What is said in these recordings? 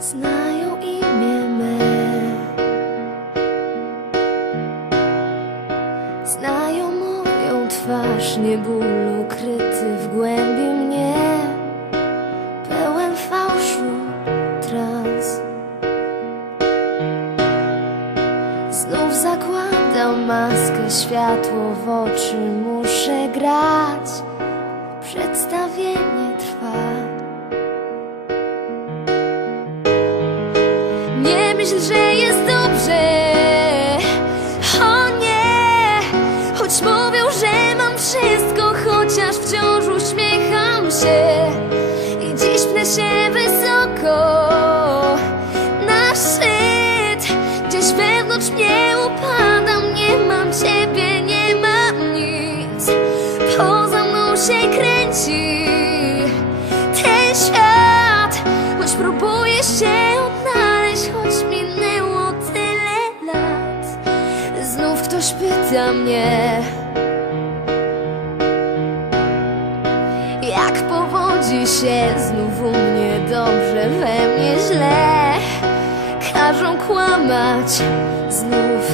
znają imię me. Znają moją twarz, nie ból ukryty w głębi mnie, pełen fałszu, trans. Znów zakładam maskę, światło w oczy muszę grać. Przedstawienie Nie myśl, że jest dobrze. O nie, choć mówią, że mam wszystko, chociaż wciąż uśmiecham się. I dziś pnę się wysoko na szczyt. Gdzieś wewnątrz mnie upadam, nie mam ciebie, nie mam nic. Poza mną się kręci ten świat, choć próbuję się odnaleźć, choć minęło tyle lat. Znów ktoś pyta mnie, jak powodzi się znów u mnie dobrze, we mnie źle. Każą kłamać znów.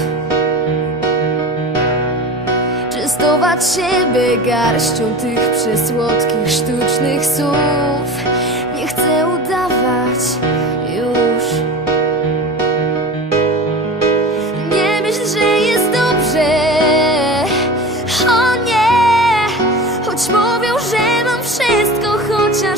Częstować siebie garścią tych przesłodkich, sztucznych słów Much more.